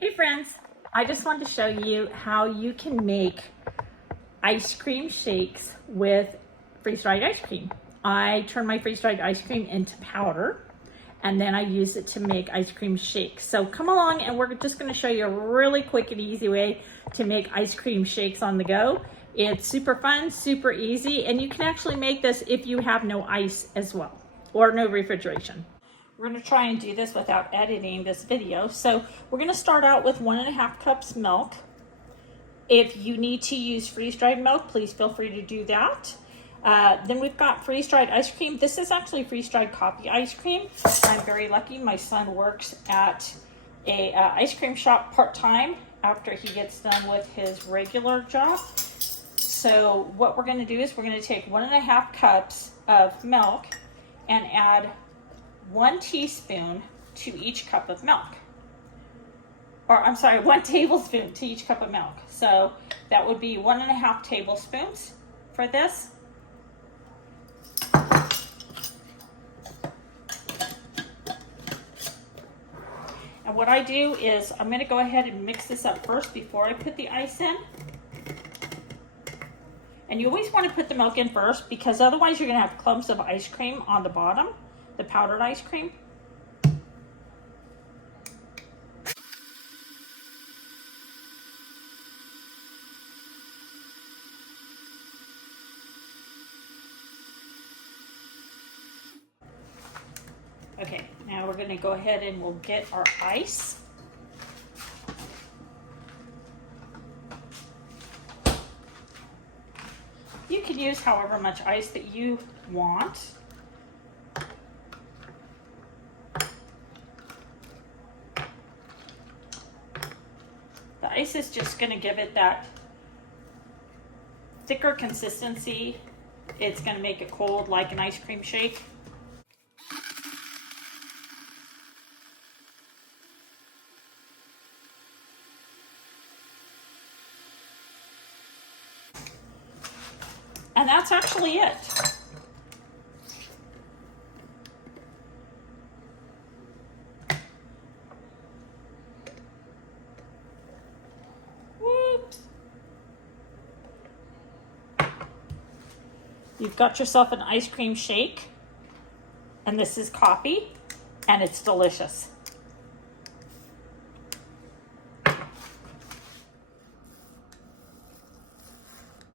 Hey friends, I just wanted to show you how you can make ice cream shakes with freeze-dried ice cream. I turn my freeze-dried ice cream into powder and then I use it to make ice cream shakes. So come along and we're just going to show you a really quick and easy way to make ice cream shakes on the go. It's super fun, super easy, and you can actually make this if you have no ice as well or no refrigeration. We're going to try and do this without editing this video. So we're going to start out with 1.5 cups milk. If you need to use freeze-dried milk, please feel free to do that. Then we've got freeze-dried ice cream. This is actually freeze-dried coffee ice cream. I'm very lucky. My son works at a ice cream shop part-time after he gets done with his regular job. So what we're going to do is we're going to take 1.5 cups of milk and add 1 teaspoon to each cup of milk. Or I'm sorry, 1 tablespoon to each cup of milk. So that would be 1.5 tablespoons for this. And what I do is I'm going to go ahead and mix this up first before I put the ice in. And you always want to put the milk in first because otherwise you're going to have clumps of ice cream on the bottom, the powdered ice cream. Okay, now we're going to go ahead and we'll get our ice. You can use however much ice that you want. The ice is just going to give it that thicker consistency. It's going to make it cold like an ice cream shake. And that's actually it. Whoops. You've got yourself an ice cream shake, and this is coffee, and it's delicious.